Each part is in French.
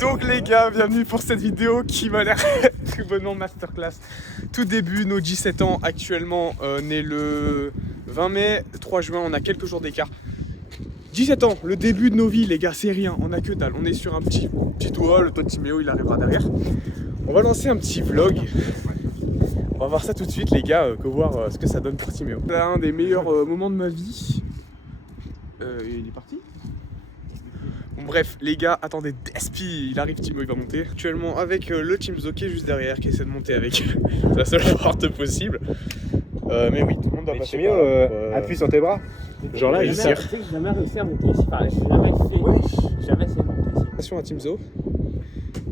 Donc les gars, bienvenue pour cette vidéo qui m'a l'air tout bonnement masterclass. Tout début, nos 17 ans actuellement, né le 20 mai, 3 juin, on a quelques jours d'écart. 17 ans, le début de nos vies les gars, c'est rien, on a que dalle. On est sur un petit toit, le toit de Timéo il arrivera derrière. On va lancer un petit vlog. On va voir ça tout de suite les gars, voir ce que ça donne pour Timéo. C'est un des meilleurs moments de ma vie. Il est parti. Bon bref les gars, attendez, Despi, il arrive, Timéo il va monter. Actuellement avec le Team Zoké juste derrière qui essaie de monter avec la seule porte possible. Mais oui, tout le monde doit passer Timéo, appuie sur tes bras. Genre là il tire. Tu sais que j'ai jamais réussi à monter ici, enfin, j'ai jamais essayé de monter ici. Attention à Team Zo.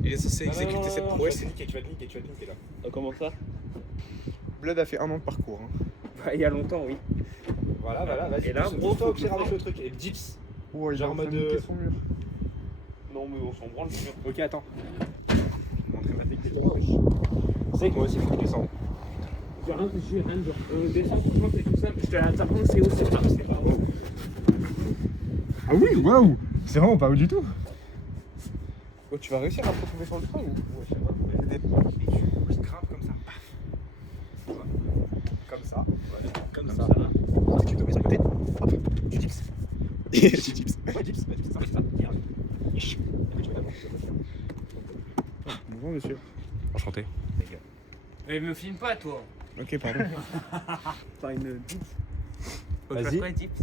Il est censé exécuter cette prouesse. Tu vas te niquer là. Comment ça? Blood a fait 1 an de parcours. Hein. Bah, il y a longtemps, oui. Voilà, vas-y. Et là, gros, faut faut tirer avec le truc. Et dips. Oh, il Genre a en mode train de niquer son mur. Non, mais on s'en branle, sûr. Ok, attends. Tu sais que moi aussi, faut que je descende. J'ai rien de genre. Descends, franchement, c'est tout ça. Je te l'apprends, c'est haut, c'est pas haut. Ah oui, waouh. C'est vraiment pas haut du tout. Oh, tu vas réussir à te retrouver sur le train ou? Ouais, je sais pas. Et tu grimpes comme ça. Comme ça. Ouais, comme ça. Tu te mets sur le côté. Hop, tu dips. Tu dips. Ouais, dips. Ça reste ça. Bonjour monsieur. Enchanté. Mais me filme pas, toi. Ok, pardon. T'as une dips. Vas-y. Quoi, dips?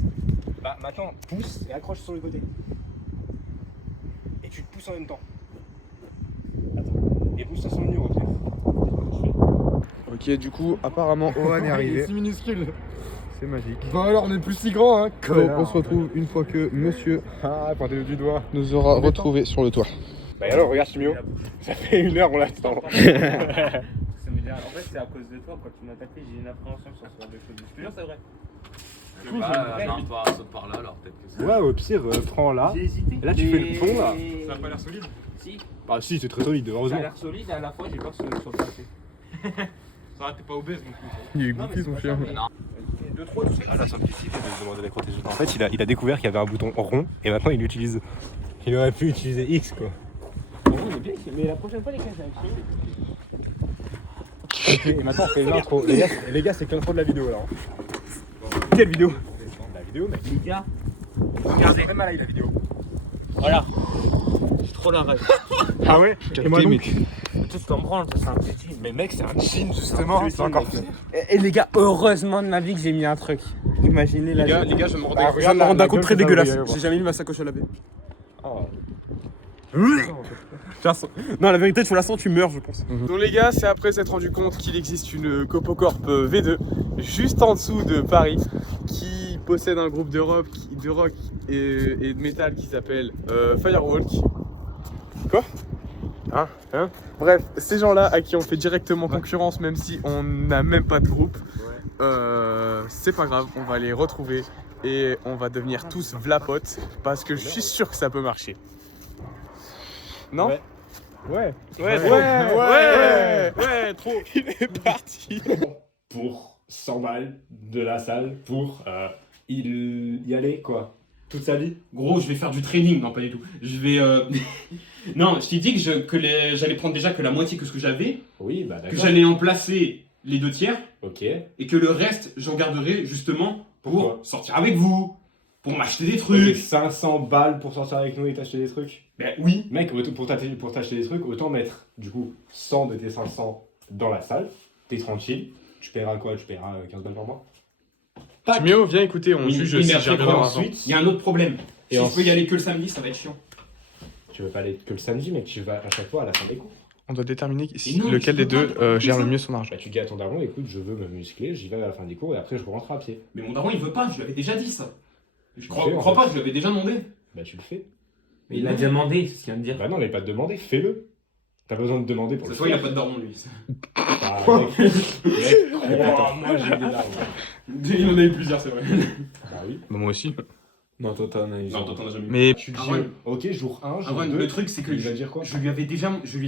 Bah maintenant, pousse et accroche sur le côté. Et tu te pousses en même temps. Attends. Et pousse-toi sur le mur au pire. Ok, du coup, apparemment, Ohan est arrivé. C'est minuscule. C'est magique. Bah alors, on est plus si grand, hein. Donc, on se retrouve une fois que monsieur Ah, pointez-le du doigt. nous aura retrouvés sur le toit. Bah alors, regarde Timéo. Ça fait 1 heure, on l'attend. Ça m'énerve. En fait, c'est à cause de toi, quand tu m'as tapé, j'ai une appréhension sur ce genre de choses. Je te jure, c'est vrai. Saute par là alors peut-être que c'est. Ouais, au pire, prends là. J'ai hésité. Là, tu fais le fond, là. Ça a pas l'air solide. Si, Bah si, c'est très solide, ça a heureusement. l'air solide et à la fois, j'ai peur que ce soit pas fait. Ça va, t'es pas obèse non plus. Il est Non, mais goûté c'est son pas chien. ça, mais- Ah, la simplicité de demander la protéger. En fait, il a découvert qu'il y avait un bouton rond et maintenant il l'utilise. Il aurait pu utiliser X, quoi. Bon, on est bien ici, mais la prochaine fois, les gars, j'ai Ok, et maintenant on fait l'intro. Les gars, c'est que l'intro de la vidéo là. Quelle vidéo? La vidéo, mec. Les gars, Regardez, très mal la vidéo. voilà. J'ai trop la rage. Ah ouais? Et moi donc? Tout t'en branle, ça, c'est un petit. Mais mec, c'est un jean justement, c'est encore pire. Et les gars, heureusement de ma vie que j'ai mis un truc. Imaginez la Les gars, je me rends Ah, compte regarde la d'un coup gueule très que ça dégueulasse. va y avoir. J'ai jamais mis ma sacoche à laver. Oh. Non, la vérité, tu la sens, tu meurs, je pense. Donc, les gars, c'est après s'être rendu compte qu'il existe une Copocorp V2 juste en dessous de Paris qui possède un groupe de rock et de métal qui s'appelle Firewalk. Quoi? Hein? Bref, ces gens-là à qui on fait directement concurrence, même si on n'a même pas de groupe, c'est pas grave, on va les retrouver et on va devenir tous vlapotes parce que je suis sûr que ça peut marcher. Non? Ouais. Ouais, trop. Il est parti. Pour 100 balles de la salle pour y aller quoi. Toute sa vie. Gros, je vais faire du training, non pas du tout. Je vais. Non, je t'ai dit que j'allais prendre déjà que la moitié que ce que j'avais, Oui, bah que d'accord. j'allais en placer les 2 tiers, Ok. et que le reste, j'en garderai justement pour Pourquoi sortir avec vous, pour m'acheter des Ok, trucs. 500 balles pour sortir avec nous et t'acheter des trucs. Ben oui. Mec, pour t'acheter des trucs, autant mettre du coup 100 de tes 500 dans la salle. T'es tranquille. Tu paieras quoi? Tu paieras 15 balles par mois. Timéo, viens écouter, on Oui, juge mais si après, j'ai gros, bien ensuite, il y a un autre problème. Et Si je ensuite- peux y aller que le samedi, ça va être chiant. Tu veux pas aller que le samedi, mais tu vas à chaque fois à la fin des cours. On doit déterminer Mais non, lequel tu des peux deux pas gère le ça. mieux son argent. Bah, tu dis à ton daron, écoute, je veux me muscler, j'y vais à la fin des cours et après je rentre à pied. Mais mon daron, il veut pas, je lui avais déjà dit ça. Je Tu crois, le fais, en crois fait. pas, je lui avais déjà demandé. Bah, tu le fais. Mais il a déjà demandé, c'est ce qu'il vient de dire. Bah, non, mais pas de demander, fais-le. T'as besoin de demander pour Cette le fois, il a faire. pas de daron, lui. Ah, mec, Moi, j'ai des darons. Il en a eu plusieurs, c'est vrai. Bah oui. Bah, moi aussi. Non, toi, t'en as eu. Non, toi, t'en as jamais eu. Mais Tu dis, Aaron. ok, jour 1, jour Aaron, 2. le truc, c'est que il va dire quoi? je lui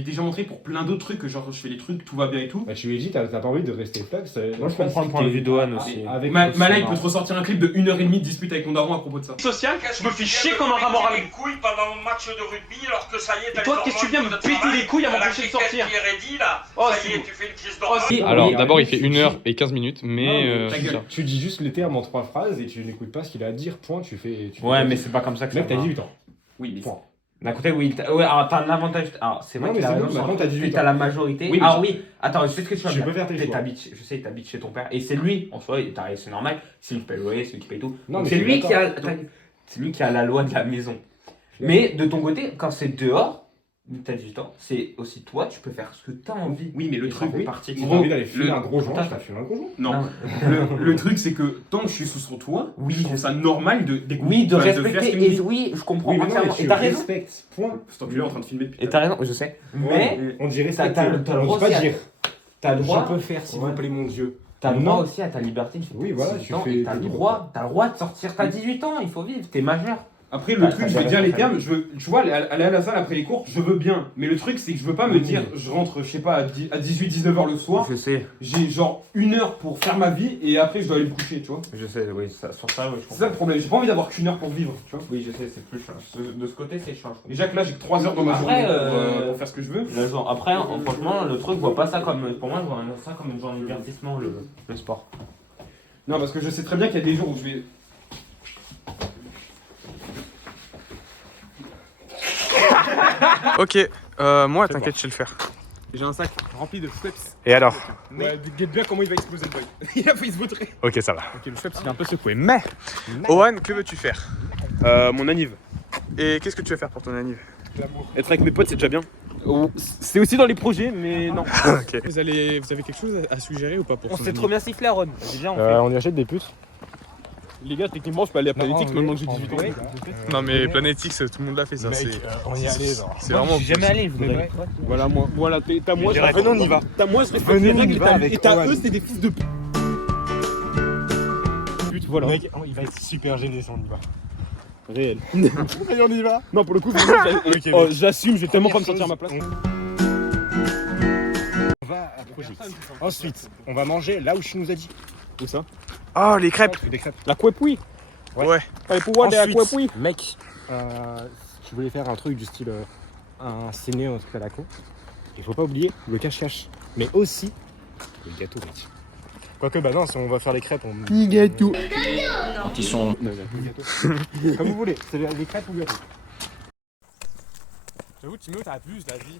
ai déjà montré pour plein d'autres trucs, que genre je fais les trucs, tout va bien et tout. Bah, tu lui as dit, t'as pas envie de rester flex. Moi, je comprends le point de vue d'Ohan aussi. Malin, il peut te ressortir un clip de 1h30 de dispute avec mon daron à propos de ça. Social, je me fais chier comme un rat mort avec les couilles pendant mon match de rugby alors que ça y est. Et toi, qu'est-ce que tu viens me péter les couilles à m'empêcher de sortir? Oh, ça y est, tu fais une crise d'orgueil. alors d'abord il fait 1h15 minutes, mais ta gueule. Tu dis juste les termes en 3 phrases et tu n'écoutes pas ce qu'il a à dire, point, tu fais. Ouais, mais c'est pas comme ça que ça Mec, t'as va. 18 ans. Oui, mais Point. D'un côté, oui. Ouais, alors t'as un avantage. Alors, c'est vrai Non, que mais t'as c'est raison. bon, sur maintenant, un t'as truc, 18 t'as ans. la majorité. Oui, mais Alors oui, attends, je sais ce que tu vas Tu faire. peux faire tes choix. Je sais que t'habites chez ton père. Et c'est lui, en soi, c'est normal. C'est lui qui paye le loyer, c'est lui qui paye tout. Non, Donc mais c'est je suis lui qui a. d'accord. C'est lui qui a la loi de la maison. Mais de ton côté, quand c'est dehors, t'as 18 ans, c'est aussi toi, tu peux faire ce que t'as envie. Oui, mais le Et ça truc, fait oui. partie. Si t'as envie d'aller fumer le- un gros joint, Putain. je t'ai fumé un gros joint. non. Le truc, c'est que tant que je suis sous son toit, Oui. je trouve ça normal d'écouter. Oui, de faire ce respecter. qu'il me dit. Et oui, je comprends Oui, mais non, entièrement. mais Et t'as raison. respectes, point. Cet enculé est en train de filmer depuis. Et t'as raison, je sais. Mais on dirait t'as- ça. t'as le On droit dit pas aussi à- dire. t'as le Je droit. peux faire, s'il Ouais. vous plaît, mon Dieu. T'as le Non. droit aussi à ta liberté. Oui, voilà, tu fais- Et t'as le t'es droit de sortir. T'as 18 ans, il faut vivre. T'es majeur. Après, le Ouais, truc, t'as je vais bien dire les raison. termes, tu vois, aller à la salle après les cours, je veux bien. Mais le truc, c'est que je veux pas me dire, je rentre, je sais pas, à 18-19h le soir, Je sais. j'ai genre 1 heure pour faire ma vie et après je dois aller me coucher, tu vois. Je sais, oui, sur ça, oui, je C'est ça le problème, j'ai pas envie d'avoir qu'une heure pour vivre, tu vois. Oui, je sais, c'est plus chiant. De ce côté, c'est chiant. Déjà que là, j'ai que 3 heures dans ma Après, journée pour faire ce que je veux. Après, franchement, le truc, je vois pas ça comme. Pour moi, je vois ça comme une journée de divertissement, le sport. Non, parce que je sais très bien qu'il y a des jours où je vais. ok, moi t'inquiète, je sais le faire. J'ai un sac rempli de Schweppes. Et alors? Ouais, guette bien comment il va exploser le boy. Il a failli se vautrer. Ok, ça va. Ok, le Schweppes il est un peu secoué. Mais Ohan, que veux-tu faire? mon anniv. Et qu'est-ce que tu vas faire pour ton anniv? Être avec mes potes, c'est déjà bien. C'est aussi dans les projets, mais non. Ok. Vous avez quelque chose à suggérer ou pas pour On son s'est anniv? trop bien sifflé, Aaron. Vas-y, viens, on fait. On y achète des putes. Les gars, techniquement, je peux aller à Planétix maintenant que j'ai 18 ans. Non mais Planetix, tout le monde l'a fait ça. on y allait, genre. C'est vraiment. Je suis jamais allé, je voudrais. Voilà, moi, voilà, t'as moi, je Venez, on y va. T'as moi, je respecte Venez, les on y règles, va avec et t'as Owen. eux, c'est des fils de pute. Voilà. Mec, il va être super gêné si on y va. Réel. Allez, on y va. Non, pour le coup, j'assume, je vais tellement pas me sentir à ma place. On va à Project. Ensuite, on va manger là où je nous a dit. Où ça? Oh, les crêpes! Des crêpes. La couepouille. Ouais. Allez, pour voir la Ensuite, couepouille. mec, tu voulais faire un truc du style un ciné, un truc à la con. Il faut pas oublier le cache-cache. Mais aussi le gâteau, mec. Quoique, bah non, si on va faire les crêpes, on. Gâteau! Ils sont. Comme vous voulez, c'est les crêpes ou le gâteau. J'avoue, Timo, t'abuses la vie.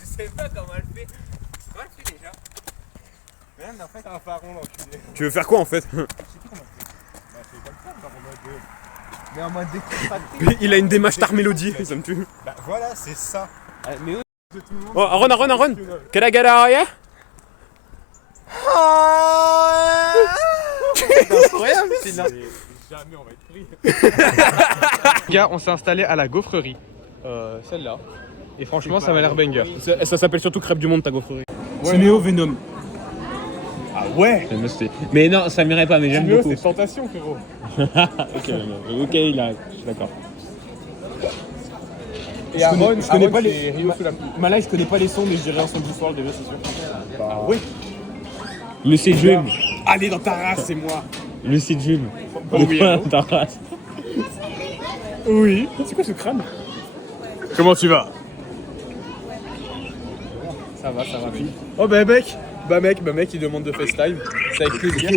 Je sais pas comment elle fait. Comment elle fait déjà? Même en fait, un pharaon l'enculé. Tu veux faire quoi en fait? Mais en mode décontracté. Il a une démarche Star Mélodie, ça me tue. Bah voilà, c'est ça. Mais eux, Oh, Aaron, Can I get out here? c'est incroyable, c'est là. Jamais on va être pris. Les gars, on s'est installé à la gaufrerie. Celle-là. Et franchement, ça m'a l'air banger. Ça s'appelle surtout Crêpe du Monde, ta gaufrerie. Timéo Venom. Ah ouais? Mais non, ça m'irait pas, mais j'aime Timéo, beaucoup. c'est tentation, frérot. Ok, il a. Je suis d'accord. Et Aaron, je connais pas les. Malai, je connais pas les sons, mais je dirais un son du soir, déjà, c'est sûr. Ah ouais? Lucid Dream. Allez dans ta race, c'est moi. Lucid Dream. oui, allô. Ta race. Oui. C'est quoi ce crâne? Comment tu vas? Ça va, fille. Oh bah mec, il demande de FaceTime. C'est avec plaisir.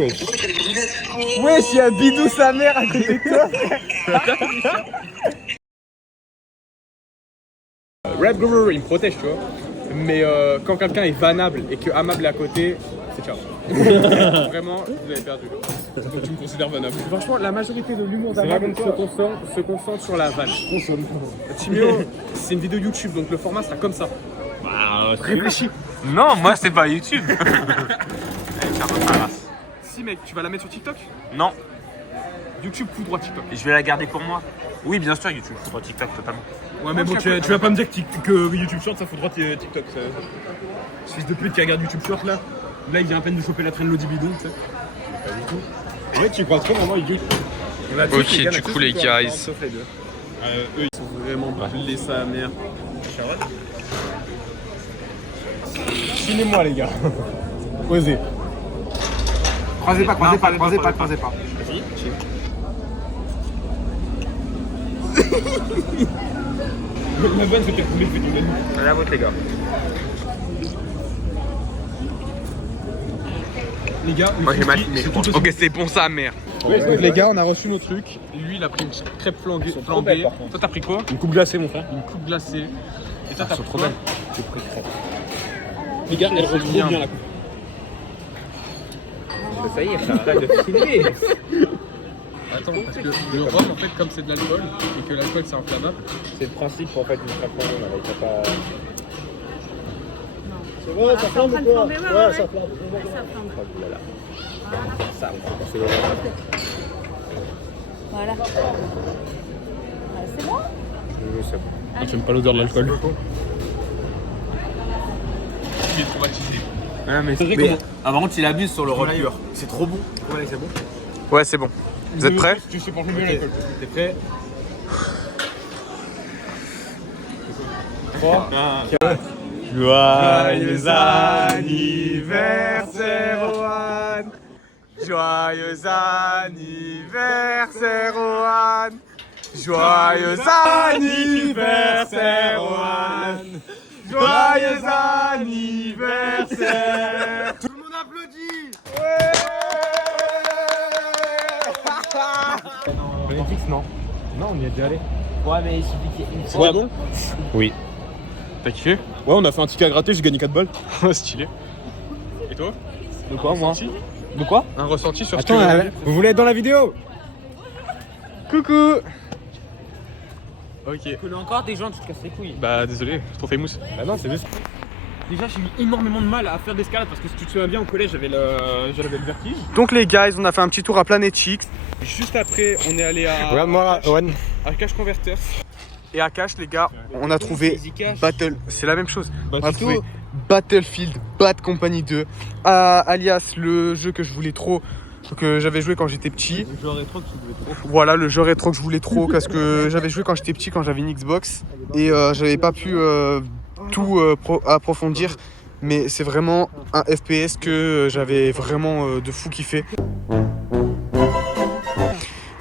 Wesh, il y a Bidou sa mère à côté de toi. Rap Guru, il me protège, tu vois. Mais quand quelqu'un est vanable et que amable est à côté, c'est ciao. Vraiment, vous avez perdu. Tu me considères vanable. Franchement, la majorité de l'humour d'amable se concentre sur la vanne. Timéo, c'est une vidéo YouTube, donc le format sera comme ça. Réfléchis. Non, moi c'est pas YouTube. Si mec, tu vas la mettre sur TikTok? Non, YouTube coup droit TikTok. je vais la garder pour moi. Oui, bien sûr, YouTube. Sur TikTok, totalement. Ouais mais bon, tu vas pas me dire que YouTube Short ça faudra TikTok. Ce fils de pute qui regarde YouTube Short là. Là il vient à peine de choper la traîne Lodi Bidon, tu sais. En fait, tu crois trop vraiment YouTube. Ok, du coup, les guys. Eux, ils sont vraiment brûlés sa mère. Filez-moi les gars. Osez. Croisez pas. La bonne, c'était combien de bonne. À la vôtre, les gars. Les gars, Moi j'ai mal fumé. Ok, c'est bon ça, mère. les gars, on a reçu nos trucs. Lui, il a pris une crêpe flambée. Toi, t'as pris quoi? Une coupe glacée mon frère. Une coupe glacée. Et toi, t'as pris trop quoi? belles. J'ai pris crêpe. Les gars, elle retrouve bien la coupe. Ça y est, ça arrête de filmer. Attends, parce que le rhum, en fait, comme c'est de l'alcool, et que l'alcool c'est inflammable, C'est le principe en fait d'une crêpe flambée, là. Il faut pas... C'est bon, ça flambe ou quoi? Ouais, ça flambe. Ça, on peut passer le Voilà. C'est bon? c'est bon. j'aime pas l'odeur de l'alcool. Il est traumatisé. Par contre, il abuse sur le rhum pur. C'est trop bon. Ouais, c'est bon. Ouais, c'est bon. Vous êtes prêts? Tu supportes mieux l'alcool. T'es prêt? 3. Joyeux anniversaire, Juan. Joyeux anniversaire, Juan. Joyeux anniversaire, Juan. Joyeux anniversaire. Tout le monde applaudit. Benefix, non. Non, on y est déjà allé. Ouais, mais il suffit qu'il y ait une Ouais, bon? Oui. T'as kiffé? Ouais, on a fait un ticket à gratter, j'ai gagné 4 balles. Stylé. Et toi? De quoi, moi? Ressenti? De quoi? Un ressenti sur Attends, ce que... vous voulez être dans la vidéo? Coucou. Ok. Tu connais encore des gens qui te cassent les couilles. Bah désolé, c'est trop famous. Bah non, c'est juste... Déjà j'ai eu énormément de mal à faire d'escalade parce que si tu te souviens bien au collège j'avais le vertige. Donc les guys, on a fait un petit tour à Planet X. Juste après on est allé à Regarde-moi, Owen. Cache Converters. Et à Cache les gars, on a trouvé Battle, c'est la même chose. Bah, On a trouvé Battlefield Bad Company 2, alias le jeu que je voulais trop, que j'avais joué quand j'étais petit. Le jeu rétro que tu voulais trop. Voilà, le jeu rétro que je voulais trop, parce que j'avais joué quand j'étais petit, quand j'avais une Xbox, et j'avais pas pu tout approfondir, mais c'est vraiment un FPS que j'avais vraiment de fou kiffé.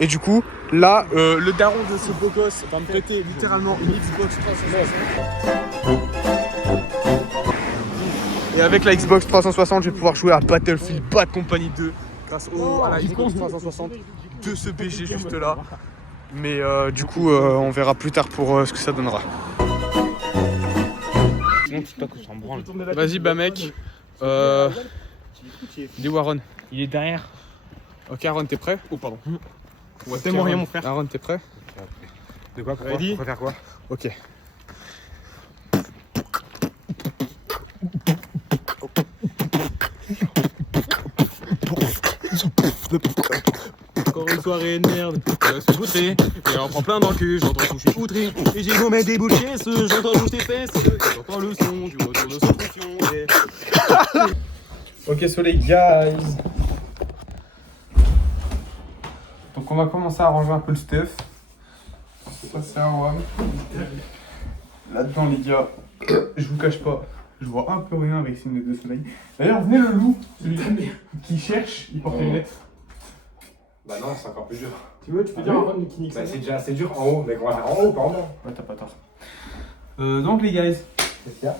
Et du coup, là, le daron de ce beau gosse va me prêter littéralement une Xbox 360. Et avec la Xbox 360, je vais pouvoir jouer à Battlefield Bad Company 2 grâce à la Xbox 360 de ce BG juste là. Mais du coup, on verra plus tard pour ce que ça donnera. Vas-y bah mec. Dis où Aaron? Il est derrière. Ok Aaron t'es prêt? Oh pardon. Ouais, tellement rien, mon frère. Aaron t'es prêt? De quoi? Pourquoi? Ready? On va faire quoi? Ok. Encore une soirée de merde, je suis outré, et on prend plein dans le cul, j'entends tout, je suis outré, et j'ai beau mettre des bouchées, j'entends bouger tes fesses, j'entends le son du retour de son confiant, Ok, so les guys. Donc on va commencer à ranger un peu le stuff. Ça c'est un WAM. Là-dedans les gars, je vous cache pas, je vois un peu rien avec ces lunettes de soleil. D'ailleurs venez le loup, celui qui cherche, il porte les lunettes. Bah non, c'est encore plus dur. Tu veux, tu peux dire Aaron qui nique ça? Bah c'est déjà assez dur en haut, mais on va faire en haut, pas en bas. Ouais t'as pas tort. Donc les guys, Qu'est-ce qu'il y a?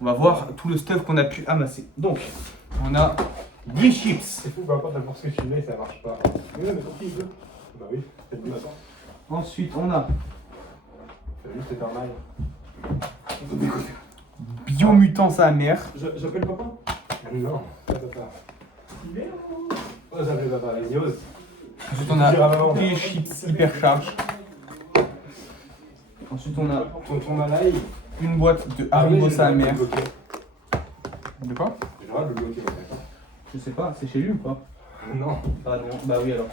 on va voir tout le stuff qu'on a pu amasser. Donc, on a 10 chips. C'est fou, peu importe la force que tu mets, ça marche pas. Oui, mais pour qui il veut? Bah oui, c'est le but. Ensuite, on a Fais juste faire mal. Biomutant sa mère. J'appelle papa? Non, papa. Oh, j'appelle papa, vas-y, ose. Ensuite, on a des chips hyper charge. Ensuite, on a Tonton Malaï. une boîte de Haribo sa mère. De quoi? J'ai le droit de le bloquer, en fait. Je sais pas, c'est chez lui ou pas? Non. Ah non, bah oui alors.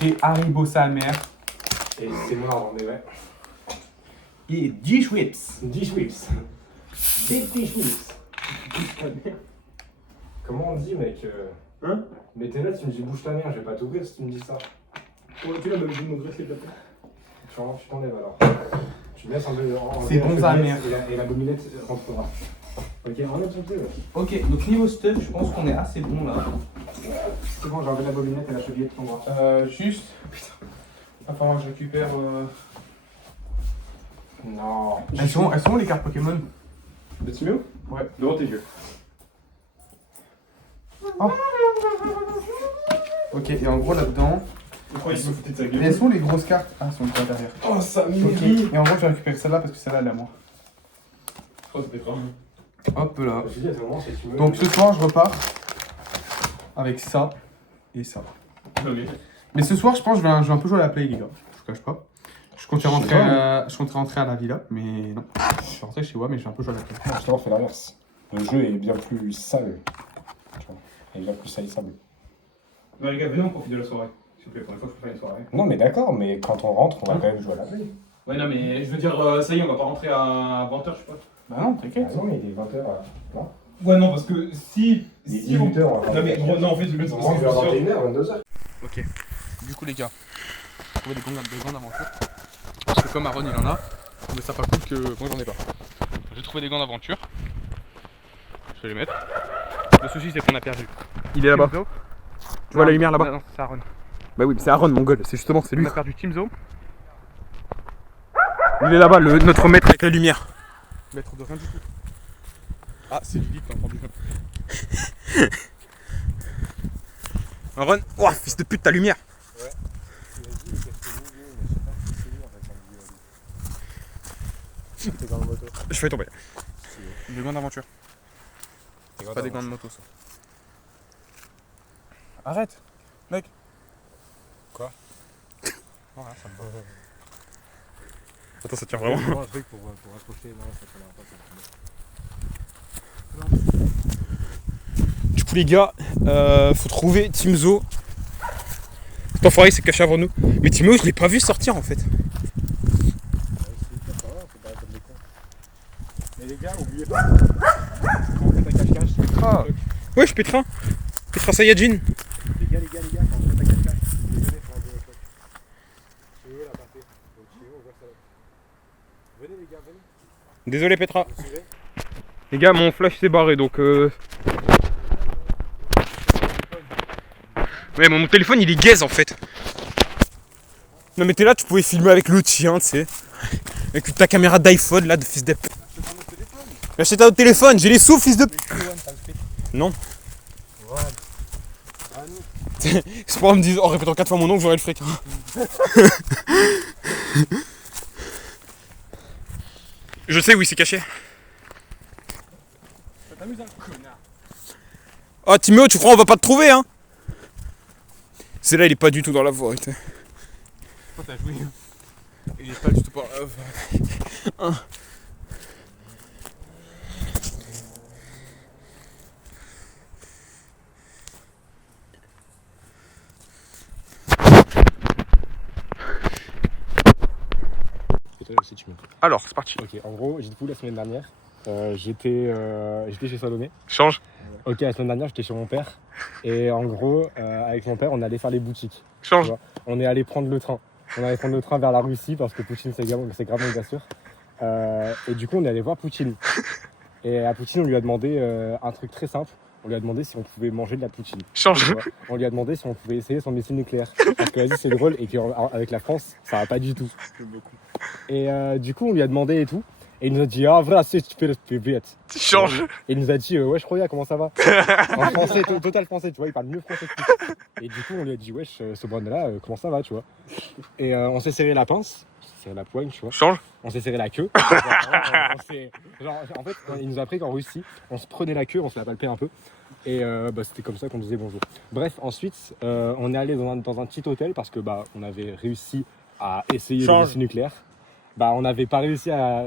Des Haribo sa mère. Et c'est moi avant, mais ouais. Et 10 Schweppes. 10 whips. Des 10 whips. Comment on dit, mec? Hein? Mais t'es là, tu me dis bouge ta mère, je vais pas t'ouvrir si tu me dis ça. Ouais, tu l'as même dit m'ouvrir s'il te plaît. Tu t'enlèves alors. Tu me laisses enlever. C'est bon, ça, merde. Et la gominette rentrera. Ok, enlève ton peu. Ok, donc niveau stuff, je pense qu'on est assez bon là. C'est bon, j'ai enlevé la gominette et la cheville de ton bras. Juste. Putain. Va falloir que je récupère. Non. Elles sont où les cartes Pokémon? De Timéo? Ouais, devant tes yeux. Oh. Ok, et en gros là-dedans. Pourquoi il se foutait de sa Mais gueule? elles sont les grosses cartes? Ah, elles sont pas derrière. Oh, ça Ok, mérite. et en gros, je vais récupérer celle-là parce que celle-là, elle est à moi. Oh, c'était grave. Hop là. Je dis à ce moment, c'est tu me. Donc ce soir, je repars avec ça et ça. Mais ce soir, je pense que je vais un peu jouer à la play, les gars. Je vous cache pas. Je comptais rentrer à la villa, mais non. Je suis rentré chez moi, mais je vais un peu jouer à la play. Non, justement, on fait l'inverse. Le jeu est bien plus sale. Tu vois. Il est bien plus salissable. Non, les gars, venez, on profite de la soirée. S'il vous plaît, pour une fois, je peux faire une soirée. Non, mais d'accord, mais quand on rentre, on va quand même jouer à la play. Ouais, non, mais je veux dire, ça y est, on va pas rentrer à 20h, je sais pas. Bah non, t'inquiète. Ah non, mais il est 20h. Non. Ouais, non, parce que si. Il est si on- 18h. Non, mais non, en fait, je vais On rentre vers 21h, 22h. Ok. Du coup, les gars, trouver des gants d'aventure. Parce que comme Aaron il en a, mais ça pas cool que moi j'en ai pas. J'ai trouvé des gants d'aventure. Je vais les mettre. Le souci, c'est qu'on a perdu. Il est là-bas. Tu vois la lumière là-bas? Non, c'est Aaron. Bah oui, mais c'est Aaron, mon gueule. C'est justement, c'est lui. On a perdu Timzo. Il est là-bas, notre maître avec la lumière. Maître de rien du tout. Ah, c'est Lily, t'as entendu. Aaron, oh, fils de pute, ta lumière. T'es dans le moto. Je vais tomber. Des gants d'aventure. Pas des gants de moto, ça. Arrête, mec. Quoi? Non, rien, ça me va. Attends, ça tient vraiment. Un truc pour accrocher, non, ça tiendra pas. Du coup, les gars, faut trouver Timzo. Cet enfoiré s'est caché avant nous. Mais Timzo, je l'ai pas vu sortir en fait. Mais les gars, oubliez pas. Quand on fait un cache-cache, Ah. Ouais, je pétrin. Pétrin Saiyajin. les gars, quand on fait un cache-cache, désolé, faut enlever les cloques. Chio l'a pas fait. Donc Chio, on voit ça là. Venez les gars, venez. Désolé, Petra. Vous suivez? Les gars, mon flash s'est barré donc. Ouais, mon téléphone il est gaze en fait. Non, mais t'es là, tu pouvais filmer avec le tien, tu sais. Avec ta caméra d'iPhone là, de fils de. Achète un autre téléphone, j'ai les sous, fils de. Non. C'est pas en me disant, en répétant 4 fois mon nom que j'aurai le fric. Je sais où il s'est caché. Ça t'amuse un connard. Oh Timéo, tu crois on va pas te trouver hein? C'est là, il est pas du tout dans la voie. Pourquoi t'as joué? Il est pas du tout par la voie. Alors, c'est parti. Ok, en gros, du coup, la semaine dernière, j'étais chez Salomé. Change. Ok, la semaine dernière, j'étais chez mon père. Et en gros, avec mon père, on allait faire les boutiques. Change. Tu vois. On est allé prendre le train. On allait prendre le train vers la Russie parce que Poutine, c'est grave bien sûr. Et du coup, on est allé voir Poutine. Et à Poutine, on lui a demandé un truc très simple. On lui a demandé si on pouvait manger de la poutine. Change. Tu vois. On lui a demandé si on pouvait essayer son missile nucléaire. Parce que vas-y, c'est drôle et qu'avec la France, ça va pas du tout. Et du coup, on lui a demandé et tout. Et il nous a dit, ah, voilà, c'est tu fais le bête. Change. Et il nous a dit, wesh, Roya, comment ça va? En français, total français, tu vois, il parle mieux français que tout. Et du coup, on lui a dit, wesh, ce bonhomme-là, comment ça va, tu vois? Et on s'est serré la pince, on s'est serré la poigne, tu vois. Change. On s'est serré la queue. En fait, il nous a appris qu'en Russie, on se prenait la queue, on se la palpait un peu. Et c'était comme ça qu'on disait bonjour. Bref, ensuite, on est allé dans un petit hôtel parce que on avait réussi à essayer le missile nucléaire. On n'avait pas réussi à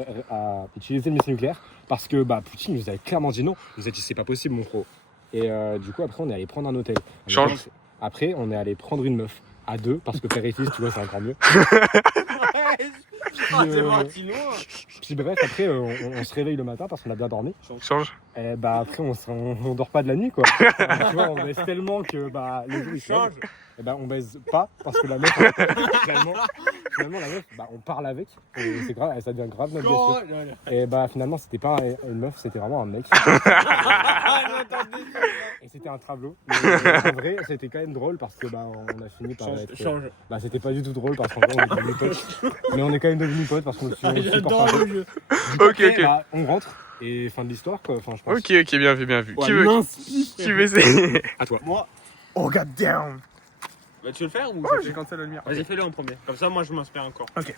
utiliser le missile nucléaire parce que Poutine nous avait clairement dit non. Il nous a dit c'est pas possible, mon pro. Et du coup, après, on est allé prendre un hôtel. Change. Après, on est allé prendre une meuf à deux parce que père et fils, tu vois, c'est encore mieux. Puis bref, après, on se réveille le matin parce qu'on a bien dormi. Change. Et bah après on dort pas de la nuit quoi. Tu vois, on baise tellement que bah les jours ils changent. Et bah on baise pas parce que la meuf finalement la meuf on parle avec et c'est grave, ça devient grave notre best. Et bah finalement c'était pas une meuf, c'était vraiment un mec. Et c'était un travelot. Mais en vrai c'était quand même drôle parce que bah on a fini par être. Bah c'était pas du tout drôle parce qu'en vrai on est devenus potes. Mais on est quand même devenus potes parce qu'on se J'adore le jeu. Ok, ok. Bah, on rentre et fin de l'histoire quoi. Enfin je pense. Ok, ok, bien vu, bien vu. Qui veut essayer? À toi. Moi. Oh, god damn! Bah, tu veux le faire ou J'ai cancel la lumière. Vas-y, fais-le en premier. Comme ça, moi, je m'inspire encore. Ok.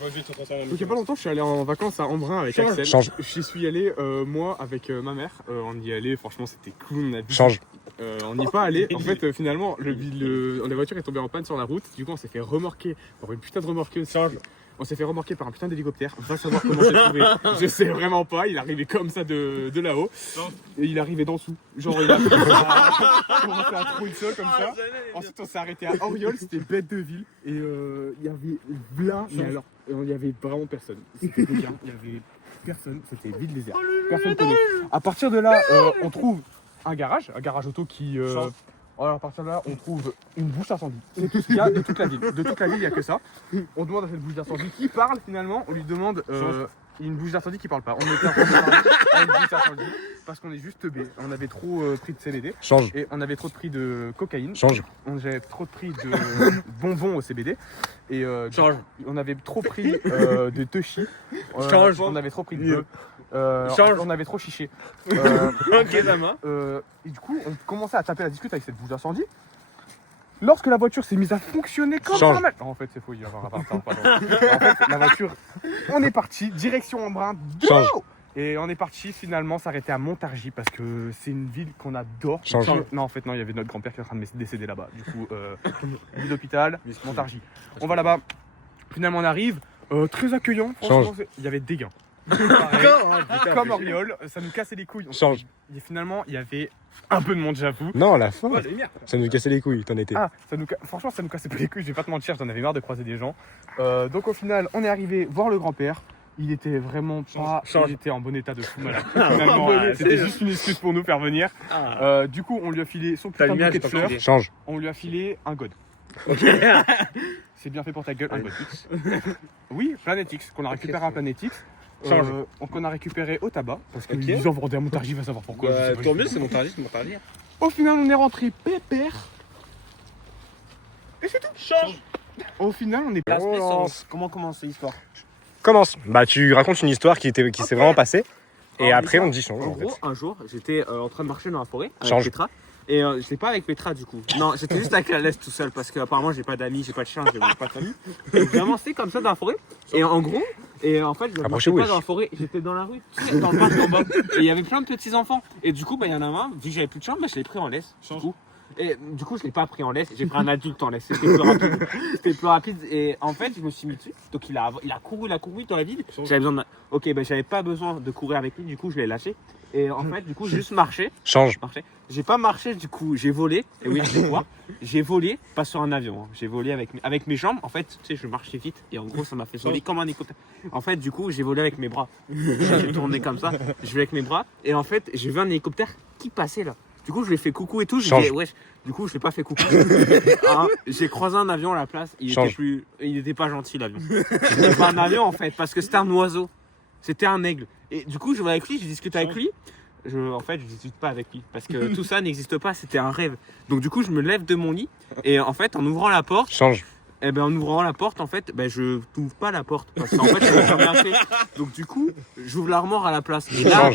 Vas-y, tu transformes en Donc il y a pas longtemps, je suis allé en vacances à Embrun avec Axel. Change. J'y suis allé, moi, avec ma mère. On y est allé, franchement, c'était cool. On a vu. Change. On n'y est pas allé. En fait, finalement, la voiture est tombée en panne sur la route. Du coup, on s'est fait remorquer par une putain de remorqueuse. On s'est fait remorquer par un putain d'hélicoptère. Va savoir comment c'est trouvé. Je sais vraiment pas. Il arrivait comme ça de là-haut. Et il arrivait d'en dessous. Genre, il a commencé à trouver le sol comme ça. Ensuite, on s'est arrêté à Auriol. C'était bête de ville. Et il y avait là, mais alors, il y avait vraiment personne. C'était bien. Il y avait personne. C'était vide désert. Personne connaît. À partir de là, on trouve un garage auto qui. Alors à partir de là, on trouve une bouche d'incendie. C'est tout ce qu'il y a de toute la ville. De toute la ville, il n'y a que ça. On demande à cette bouche d'incendie qui parle finalement. On lui demande une bouche d'incendie qui parle pas. On était en train de parler à une bouche d'incendie parce qu'on est juste teubé. On avait trop pris de CBD. Change. Et on avait trop pris de cocaïne. Change. On avait trop pris de bonbons au CBD. Et on avait trop pris de Tushy. On avait trop pris de bœuf. On avait trop chiché. Ok, ça va. Et du coup, on commençait à taper la discute avec cette bouche d'incendie. Lorsque la voiture s'est mise à fonctionner comme normal. En fait, c'est faux, il y a un pardon. En fait, la voiture, on est parti, direction Embrun. Et on est parti finalement s'arrêter à Montargis parce que c'est une ville qu'on adore. Change. Non, en fait, non, il y avait notre grand-père qui est en train de décéder là-bas. Du coup, ville d'hôpital, Montargis. On va là-bas. Finalement, on arrive. Très accueillant. Franchement, il y avait des gains. Comme Auriol, ça nous cassait les couilles. Change. Et finalement, il y avait un peu de monde, j'avoue. Non, la fin. Ça nous cassait les couilles, t'en étais. Ah, franchement, ça nous cassait pas les couilles, je vais pas te mentir, j'en avais marre de croiser des gens. Donc au final, on est arrivé voir le grand-père. Il était vraiment pas. Il était en bon état de fou malade. Finalement, c'était juste une excuse pour nous faire venir. Du coup, on lui a filé son putain de bouquet de fleurs. Change. On lui a filé un god. C'est bien fait pour ta gueule, un god. Oui, Planetix, qu'on a récupéré à Planetix. Qu'on a récupéré au tabac. Parce que les gens vendaient à Montargis, va savoir pourquoi. Tant mieux, c'est Montargis. Au final, on est rentré pépère. Et c'est tout. Change. Au final, on est pas. Comment commence l'histoire? Commence. Bah tu racontes une histoire qui s'est vraiment passée. Et après on te dit change. En gros, un jour, j'étais en train de marcher dans la forêt avec Change. Petra. Et j'étais pas avec Petra du coup. Non, j'étais juste avec la laisse tout seul parce qu'apparemment j'ai pas d'amis, j'ai pas de chien, j'ai pas de famille. Et vraiment c'était comme ça dans la forêt. Et en gros, en fait je marchais pas dans la forêt, j'étais dans la rue, tu sais, dans le parc en bas. Et il y avait plein de petits enfants. Et du coup, bah il y en a un, vu que j'avais plus de chien, bah je l'ai pris en laisse. Du coup. Et du coup, je l'ai pas pris en laisse, j'ai pris un adulte en laisse. C'était plus rapide. C'était plus rapide. Et en fait, je me suis mis dessus. Donc il a couru dans la ville. J'avais besoin de. Ok, bah j'avais pas besoin de courir avec lui. Du coup, je l'ai lâché. Et en fait, du coup, j'ai juste marché. Change. J'ai pas marché, du coup, j'ai volé. Et oui, je vois. J'ai volé, pas sur un avion. Hein. J'ai volé avec mes jambes. En fait, tu sais, je marchais vite. Et en gros, ça m'a fait voler comme un hélicoptère. En fait, du coup, j'ai volé avec mes bras. J'ai tourné comme ça. Je volais avec mes bras. Et en fait, j'ai vu un hélicoptère qui passait là. Du coup, je lui ai fait coucou et tout. Je lui ai dit, wesh. Du coup, je l'ai pas fait coucou. J'ai croisé un avion à la place. Il était pas gentil, l'avion. C'était pas un avion, en fait, parce que c'était un oiseau. C'était un aigle. Et du coup, je vais avec lui, je discute avec lui. En fait, je discute pas avec lui. Parce que tout ça n'existe pas, c'était un rêve. Donc, du coup, je me lève de mon lit. Et en fait, en ouvrant la porte. Change. Eh ben, en ouvrant la porte, en fait, je n'ouvre pas la porte. Parce qu'en fait, je l'ai jamais fait. Donc, du coup, j'ouvre l'armoire à la place. Et là,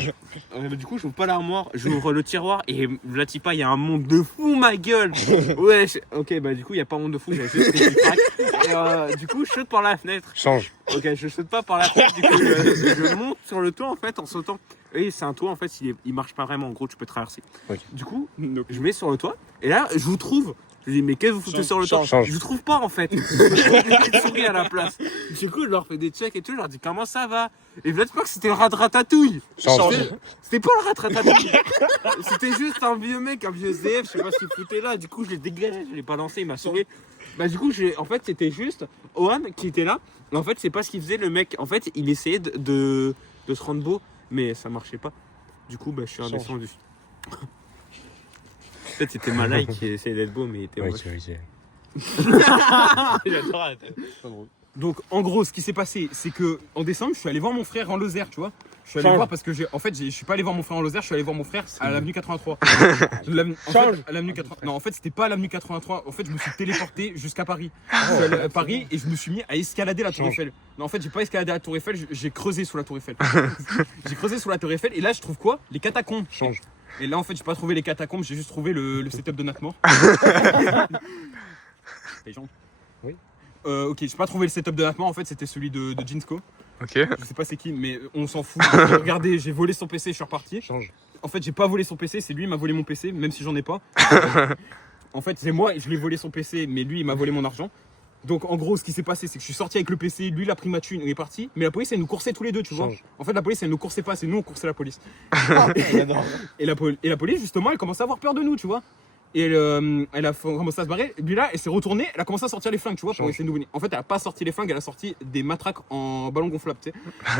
du coup, j'ouvre pas l'armoire, j'ouvre le tiroir. Et là, Tipa, il y a un monde de fou, ma gueule. Ouais, ok, bah, du coup, il n'y a pas un monde de fou, j'avais juste des craques. Et du coup, je saute par la fenêtre. Change. Ok, je saute pas par la fenêtre, du coup, je monte sur le toit, en fait, en sautant. Et c'est un toit, en fait, il marche pas vraiment. En gros, tu peux traverser. Okay. Du coup, je mets sur le toit. Et là, je vous trouve. Je dis, mais qu'est-ce que vous foutez sur le toit? Je ne trouve pas en fait. Je trouve des petites souris à la place. Du coup, je leur fais des checks et tout. Je leur dis, comment ça va? Et vous dites pas que c'était le rat de ratatouille. C'était pas le rat de ratatouille. C'était juste un vieux mec, un vieux SDF. Je sais pas ce qu'il foutait là. Du coup, je l'ai dégagé. Je l'ai pas lancé. Il m'a sauvé. Bah, du coup, en fait, c'était juste Ohan qui était là. En fait, c'est pas ce qu'il faisait le mec. En fait, il essayait de se rendre beau. mais ça marchait pas. Du coup, bah, je suis redescendu. Peut-être c'était ma like qui essayait d'être beau, mais il était moche. J'adore. Donc en gros, ce qui s'est passé, c'est que en décembre, je suis allé voir mon frère en Lozère, tu vois. Je suis allé voir parce que je suis pas allé voir mon frère en Lozère, je suis allé voir mon frère à l'avenue 83. À l'avenue 83. Non, en fait, c'était pas à l'avenue 83. En fait, je me suis téléporté jusqu'à Paris. Je suis allé à Paris et je me suis mis à escalader la Tour Eiffel. Non, en fait, j'ai pas escaladé la Tour Eiffel, j'ai creusé sous la Tour Eiffel. J'ai creusé sous la Tour Eiffel et là, je trouve quoi? Les catacombes. Change. Et là, en fait, j'ai pas trouvé les catacombes, j'ai juste trouvé le setup de Natmore. Les gens. Oui. Ok, j'ai pas trouvé le setup de Natmore, en fait, c'était celui de Jinsco. Ok. Je sais pas c'est qui, mais on s'en fout. Regardez, j'ai volé son PC, je suis reparti. Change. En fait, j'ai pas volé son PC, c'est lui qui m'a volé mon PC, même si j'en ai pas. En fait, c'est moi, je lui ai volé son PC, mais lui, il m'a volé mon argent. Donc, en gros, ce qui s'est passé, c'est que je suis sorti avec le PC, lui, il a pris ma thune, il est parti. Mais la police, elle nous coursait tous les deux, tu vois. En fait, la police, elle nous coursait pas, c'est nous, on coursait la police. et la police, justement, elle commençait à avoir peur de nous, tu vois. Et elle a commencé à se barrer. Et puis là, elle s'est retournée, elle a commencé à sortir les flingues, tu vois, pour essayer de nous venir. En fait, elle a pas sorti les flingues, elle a sorti des matraques en ballon gonflable, tu sais.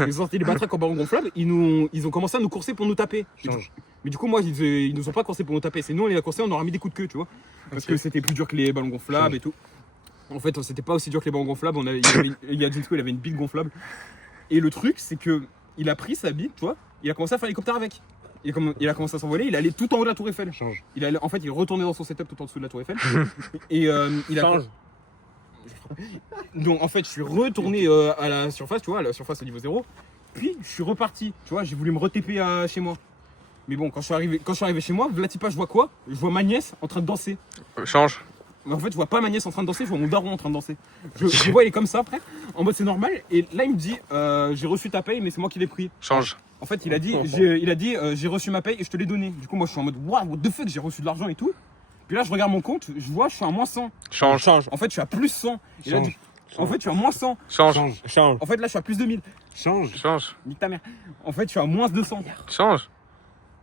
Ils ont sorti des matraques en ballon gonflable, ils ont commencé à nous courser pour nous taper. Mais du coup, moi, ils nous ont pas coursé pour nous taper. C'est nous, on les a coursés, on leur a mis des coups de queue, tu vois. Parce que c'était plus dur que les ballons gonflables et tout. En fait, c'était pas aussi dur que les ballons gonflables. Il y a Jinsco, il avait une bite gonflable. Et le truc, c'est que il a pris sa bite, tu vois, il a commencé à faire l'hélicoptère avec. Il a commencé à s'envoler, il allait tout en haut de la Tour Eiffel. Change. En fait, il retournait dans son setup tout en dessous de la Tour Eiffel. Et il a. Change. Donc, en fait, je suis retourné à la surface, tu vois, à la surface au niveau 0. Puis, je suis reparti, tu vois, j'ai voulu me retaper chez moi. Mais bon, quand je suis arrivé chez moi, Vlatipa, je vois quoi? Je vois ma nièce en train de danser. Change. Mais en fait, je vois pas ma nièce en train de danser, je vois mon daron en train de danser. Je vois, il est comme ça après, en mode c'est normal. Et là, il me dit, j'ai reçu ta paye, mais c'est moi qui l'ai pris. Change. En fait, il a dit, j'ai reçu ma paye et je te l'ai donné. Du coup, moi, je suis en mode, waouh, what the fuck, j'ai reçu de l'argent et tout. Puis là, je regarde mon compte, je vois, je suis à moins 100. Change. En fait, je suis à plus 100. Et là, en fait, je suis à moins 100. Change. En fait, là, je suis à plus 2000. Change. Change. Nique ta mère. En fait, je suis à moins 200. Change.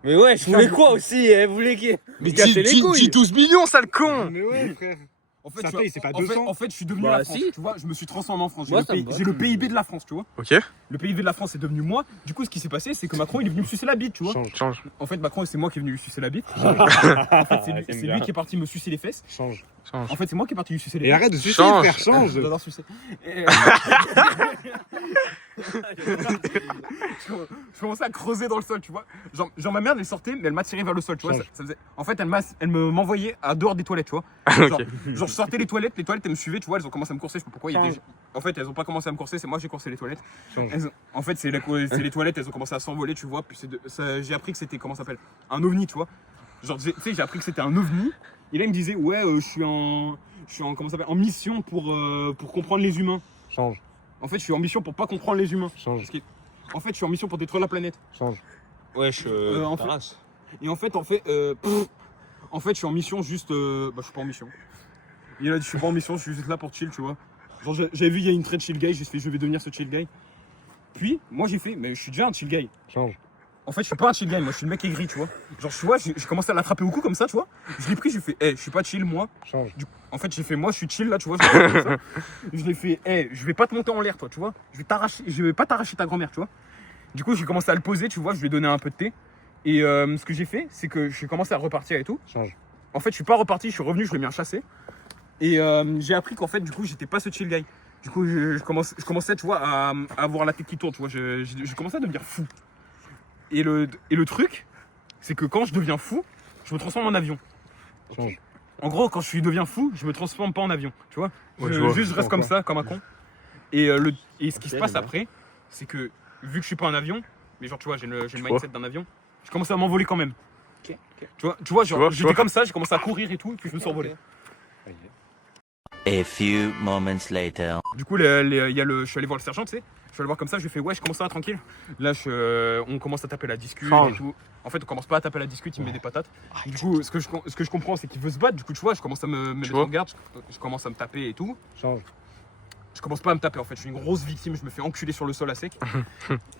Mais ouais, je voulais quoi aussi? Vous voulez qui? Mais dis 12 millions, sale con. Mais ouais, frère. En fait, Ça paye, c'est pas 200. en fait, je suis devenu Bah, la France, si. tu vois, je me suis transformé en France. Moi, ça me va. J'ai le PIB de la France, tu vois. Ok. Le PIB de la France est devenu moi. Du coup, ce qui s'est passé, c'est que Macron, il est venu me sucer la bite, tu vois. Change. En fait, Macron, c'est moi qui est venu lui sucer la bite. En fait, c'est lui qui est parti me sucer les fesses. Change. Change. En fait, c'est moi qui est parti lui sucer les Et fesses. arrête de sucer, Change. frère, change. J'adore sucer. Et, je commençais à creuser dans le sol, tu vois. Genre ma mère, elle sortait, mais elle m'attirait vers le sol, tu vois. Ça faisait... En fait, elle m'envoyait à dehors des toilettes, tu vois. Genre, je sortais les toilettes elles me suivaient, tu vois. Elles ont commencé à me courser, je sais pas pourquoi. En fait, elles ont pas commencé à me courser, c'est moi qui ai coursé les toilettes. En fait, c'est les toilettes, elles ont commencé à s'envoler, tu vois. Puis j'ai appris que c'était, comment ça s'appelle, un ovni, tu vois. Genre, tu sais, j'ai appris que c'était un ovni. Et là, il me disait, ouais, je suis en comment ça s'appelle, en mission pour comprendre les humains. Change. En fait, je suis en mission pour pas comprendre les humains. Change. En fait, je suis en mission pour détruire la planète. Change. Wesh, en fait, et en fait, je suis en mission juste. Bah, je suis pas en mission. Il a dit, je suis pas en mission, je suis juste là pour chill, tu vois. Genre, j'avais vu, il y a une très chill guy, j'ai fait, je vais devenir ce chill guy. Puis, moi, j'ai fait, mais je suis déjà un chill guy. Change. En fait, je suis pas un chill guy, moi, je suis le mec aigri, tu vois. Genre, tu vois, j'ai commencé à l'attraper au cou comme ça, tu vois. Je l'ai pris, j'ai fait, je suis pas chill, moi. Change. En fait, j'ai fait, moi, je suis chill là, tu vois. Je l'ai fait, je vais pas te monter en l'air, toi, tu vois. Je vais pas t'arracher ta grand-mère, tu vois. Du coup, j'ai commencé à le poser, tu vois, je lui ai donné un peu de thé. Et ce que j'ai fait, c'est que j'ai commencé à repartir et tout. Change. En fait, je suis pas reparti, je suis revenu, je l'ai bien chassé. Et j'ai appris qu'en fait, du coup, j'étais pas ce chill guy. Du coup, je commençais, tu vois, à avoir la tête qui tourne, tu vois. Je commençais à devenir fou. Et le truc, c'est que quand je deviens fou, je me transforme en avion. Change. En gros, quand je deviens fou, je me transforme pas en avion, tu vois. Ouais, je vois. Juste, je reste comme ça, comme un con. Et ce qui se passe après, c'est que vu que je suis pas un avion, mais genre, tu vois, j'ai le mindset d'un avion, je commence à m'envoler quand même. Ok. Tu vois, genre, j'étais comme ça, j'ai commencé à courir et tout, et puis je me suis envolé. A few moments later. Du coup, je suis allé voir le sergent, tu sais. Je suis allé voir comme ça, je lui ai fait, ouais, je commence à tranquille. Là, on commence à taper la discute et tout. En fait, on commence pas à taper la discute, il me met des patates. Du coup, ce que je comprends, c'est qu'il veut se battre. Du coup, tu vois, je commence à me mettre en garde, je commence à me taper et tout. Change. Je commence pas à me taper, en fait, je suis une grosse victime, je me fais enculer sur le sol à sec.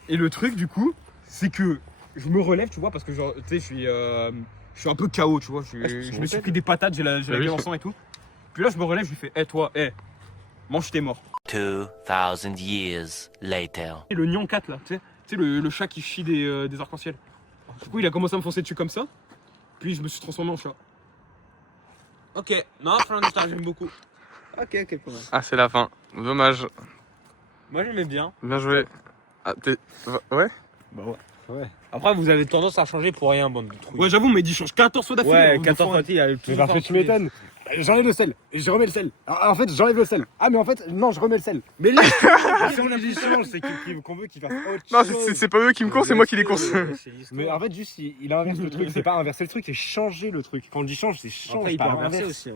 Et le truc, du coup, c'est que je me relève, tu vois, parce que genre, tu sais, je suis un peu KO, tu vois. Je me suis pris des patates, j'ai la gueule en sang et tout. Puis là, je me relève, je lui fais, toi, mange tes morts. 2000 years later. Et le Nyan 4 là, tu sais, Tu sais, le chat qui chie des arcs-en-ciel. Du coup, il a commencé à me foncer dessus comme ça. Puis je me suis transformé en chat. Ok, non, Fernand Star, j'aime beaucoup. Ok, pas mal. Ah, c'est la fin. Dommage. Moi, j'aimais bien. Bien joué. Ah, t'es. Ouais? Bah ouais. Après, vous avez tendance à changer pour rien, bande de trucs. Ouais, j'avoue, mais il change 14 fois d'affilée. Ouais, 14 fois d'affilée, il a le Mais parce que tu m'étonnes. J'enlève le sel, et je remets le sel. Alors, en fait, j'enlève le sel. Ah, mais en fait, non, je remets le sel. Mais là, si on a dit change, c'est qu'on veut qu'il fasse autre Non, chose. c'est pas eux qui me courent, c'est moi qui les course. Mais en fait, juste, il inverse le truc. C'est pas inverser le truc, c'est changer le truc. Quand on dit change, c'est change. Après, il peut pas inverser inverse. aussi.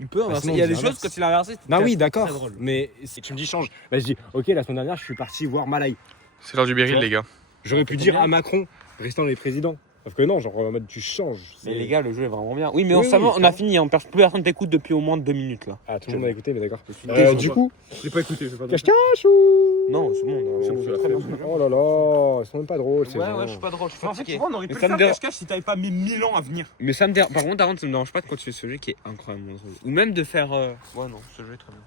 Il peut inverser. sinon, Il y a on des dit choses, inverse. quand il a inversé, c'était Non, oui, très d'accord. drôle. Mais si tu me dis change, bah je dis, ok, la semaine dernière, je suis parti voir Malay. C'est l'heure du Beryl, les gars. J'aurais pu dire à Macron, restant les présidents. Sauf que non, genre en mode tu changes. Mais les gars, le jeu est vraiment bien. Oui, mais Oui, on oui, a fini. Plus personne t'écoute depuis au moins 2 minutes là. Ah, tout le monde a écouté, mais d'accord. désolé. Du coup, J'ai pas écouté, c'est pas cache-cache ou. Non, c'est bon. C'est bon, c'est très bien. Oh là là, ils sont même pas drôles. ces gens. je suis pas drôle. Je suis En fait, fatigué. tu vois, on aurait Mais pu ça le me faire dérange. cache-cache si t'avais pas mis 1000 ans à venir. Mais ça me dérange. Par contre, ça me dérange pas de continuer ce jeu qui est incroyablement drôle. Ou même de faire. Ouais, non, ce jeu est très bien.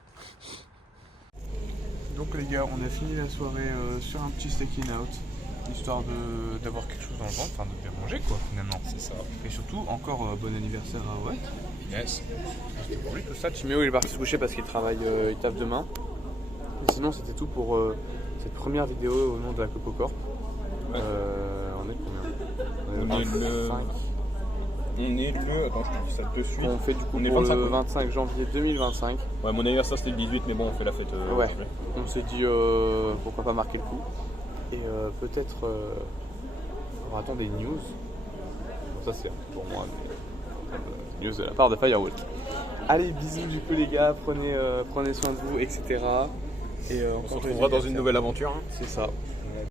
Donc, les gars, on a fini la soirée sur un petit staking out. Histoire d'avoir quelque chose dans le ventre, enfin de bien manger quoi finalement. C'est ça. Et surtout, encore bon anniversaire à Watt. Yes. C'était pour lui tout ça. Timéo il est parti se coucher parce qu'il travaille, il taffe demain. Et sinon c'était tout pour cette première vidéo au nom de la Coco Corp. On est combien? On est le... 25. On est le... Attends, je te dis ça de suite. On fait du coup On est pour 25, le ouais. 25 janvier 2025. Ouais, mon anniversaire c'était le 18, mais bon, on fait la fête. Ouais. après. On s'est dit pourquoi pas marquer le coup. Et peut-être on attend des news. Bon, ça c'est pour moi mais, news de la part de Firewall. Allez, bisous du coup les gars, prenez soin de vous, etc. Et On se retrouvera dans une nouvelle aventure. Hein. C'est ça.